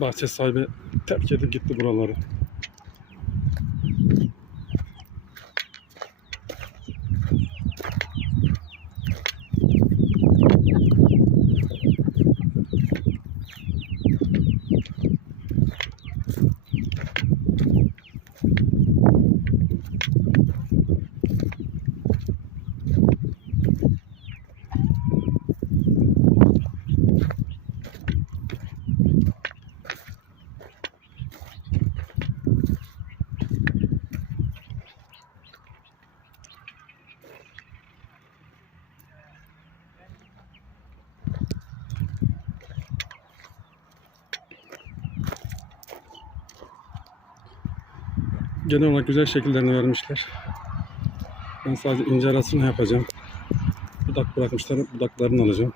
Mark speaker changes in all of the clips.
Speaker 1: Bahçe sahibi terk edip gitti buraları. Genel olarak güzel şekillerini vermişler. Ben sadece ince arasını yapacağım. Budak bırakmışlar. Budaklarını alacağım.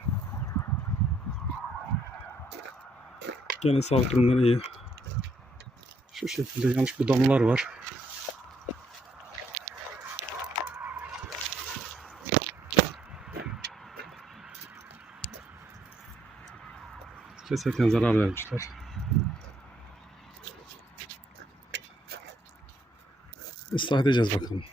Speaker 1: Gene sağlık durumları iyi. Şu şekilde yanlış budamalar var. Keserken zarar vermişler. Islah edeceğiz bakalım.